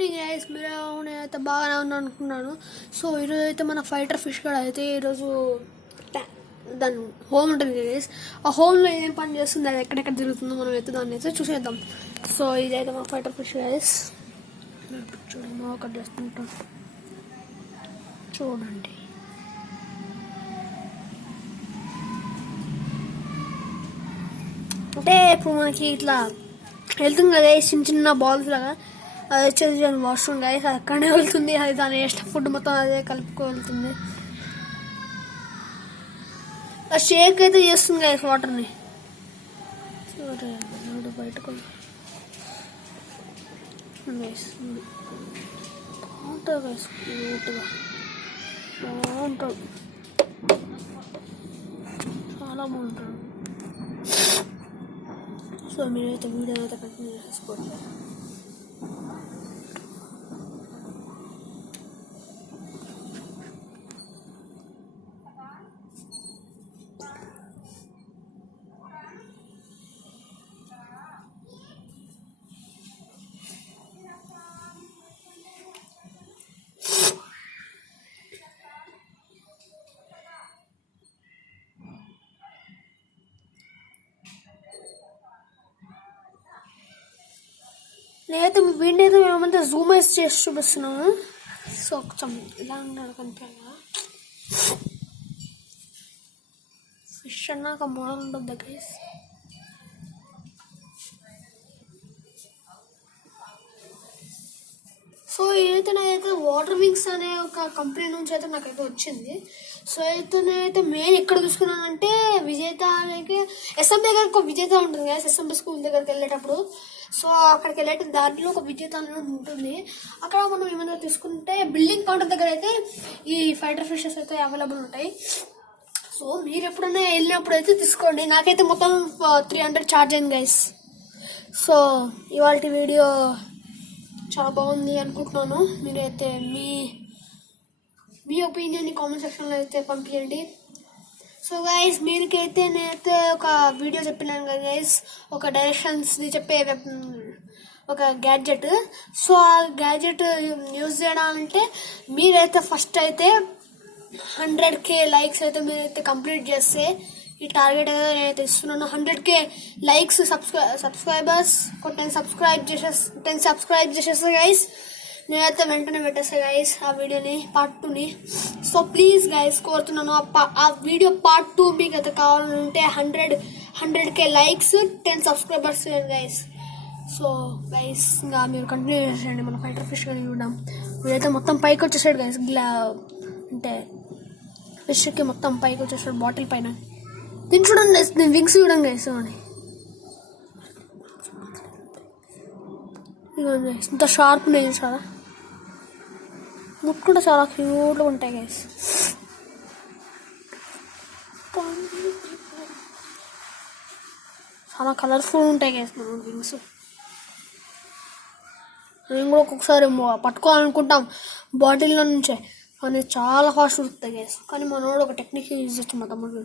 Evening guys, మీరు నేనైతే బాగానే ఉన్నాను అనుకున్నాను. సో ఈరోజు అయితే మన ఫైటర్ ఫిష్ కూడా అయితే ఈరోజు దాని హోమ్ ఉంటుంది గైస్. ఆ హోమ్లో ఏం పని చేస్తుంది, అది ఎక్కడెక్కడ తిరుగుతుందో మనం అయితే దాన్ని అయితే చూసేద్దాం. సో ఇదైతే మన ఫైటర్ ఫిష్ గైస్. చూడండి ఒకటి చేస్తుంటాం, చూడండి. అంటే ఇప్పుడు మనకి ఇట్లా వెళ్తుంది కదా చిన్న చిన్న బాల్స్ లాగా, అది వచ్చేసి వాష్రూమ్ గైస్, అది అక్కడనే వెళ్తుంది. అది దాని ఎక్స్ట్రా ఫుడ్ మొత్తం అదే కలుపుకో వెళ్తుంది. ఆ షేక్ అయితే చేస్తుంది గైస్ వాటర్ని. చూడండి బయటకు బాగుంటుంది గైస్, క్యూట్గా బాగుంటుంది, చాలా బాగుంటుంది. సో మీరైతే వీడియో అయితే కంటిన్యూ చేసుకోండి. నేనైతే వీడిని అయితే మేమంతా జూమ్ వేసి చేసి చూపిస్తున్నాము. సో కొంచెం ఇలా ఉన్నారు కనిపించగా ఫిష్ అన్నాక మోడల్ ఉంటుంది గైస్. సో ఏదైతే నాకైతే వాటర్ వింగ్స్ అనే ఒక కంపెనీ నుంచి అయితే నాకైతే వచ్చింది. సో అయితే నేనైతే మెయిన్ ఎక్కడ చూసుకున్నానంటే విజేత అనేది ఎస్ఎం దగ్గరకు ఒక విజేత ఉంటుంది కదా, ఎస్ఎంబి స్కూల్ దగ్గరికి వెళ్ళేటప్పుడు. సో అక్కడికి వెళ్ళేట దాంట్లో ఒక విజేత అనేది ఉంటుంది. అక్కడ మనం ఏమైనా తీసుకుంటే బిల్డింగ్ కౌంటర్ దగ్గర అయితే ఈ ఫైటర్ ఫిషెస్ అయితే అవైలబుల్ ఉంటాయి. సో మీరు ఎప్పుడైనా వెళ్ళినప్పుడు అయితే తీసుకోండి. నాకైతే మొత్తం 300 ఛార్జ్ అయింది గైస్. సో ఇవాళ వీడియో చాలా బాగుంది అనుకుంటున్నాను. మీరైతే మీ ఒపీనియన్ని కామెంట్ సెక్షన్లో అయితే పంపించండి. సో గైస్, మీరికైతే నేనైతే ఒక వీడియో చెప్పినాను కదా గైస్, ఒక డైరెక్షన్స్ది చెప్పే ఒక గ్యాడ్జెట్. సో ఆ గ్యాడ్జెట్ యూజ్ చేయడాలంటే మీరైతే ఫస్ట్ అయితే 100K లైక్స్ అయితే మీరైతే కంప్లీట్ చేస్తే, ఈ టార్గెట్ అయితే నేనైతే ఇస్తున్నాను. 100K లైక్స్ సబ్స్క్రైబర్స్ 10 సబ్స్క్రైబ్ చేసేస్తా గైస్. నేనైతే వెంటనే పెట్టేస్తా గైస్ ఆ వీడియోని పార్ట్ 2ని. సో ప్లీజ్ గైస్ కోరుతున్నాను, ఆ వీడియో పార్ట్ 2 మీకు అయితే కావాలంటే 100K likes 10 subscribers guys. So guys ఇంకా మీరు కంటిన్యూ చేసేయండి. మన ఫైటర్ ఫిష్ కానీ చూద్దాం. వీడైతే మొత్తం పైకి వచ్చేసాడు గైస్, అంటే ఫిష్కి మొత్తం పైకి వచ్చేసాడు బాటిల్ పైన. దీన్ని చూడండి, నేను వింగ్స్ చూడండి గైస్. ఇదిగోండి ఇంత షార్ప్ ఉన్నాయి చూసారా, ముట్టుకుంటే చాలా క్యూట్గా ఉంటాయి గైస్. చాలా కలర్ఫుల్ ఉంటాయి గైస్ మన వింగ్స్. మేము కూడా ఒక్కొక్కసారి పట్టుకోవాలనుకుంటాం బాటిల్లో నుంచే, కానీ చాలా ఫాస్ట్ ఉడుకుతాయి గైస్. కానీ మనోడు ఒక టెక్నిక్ యూజ్ చేస్తాం, మా తమ్ముడు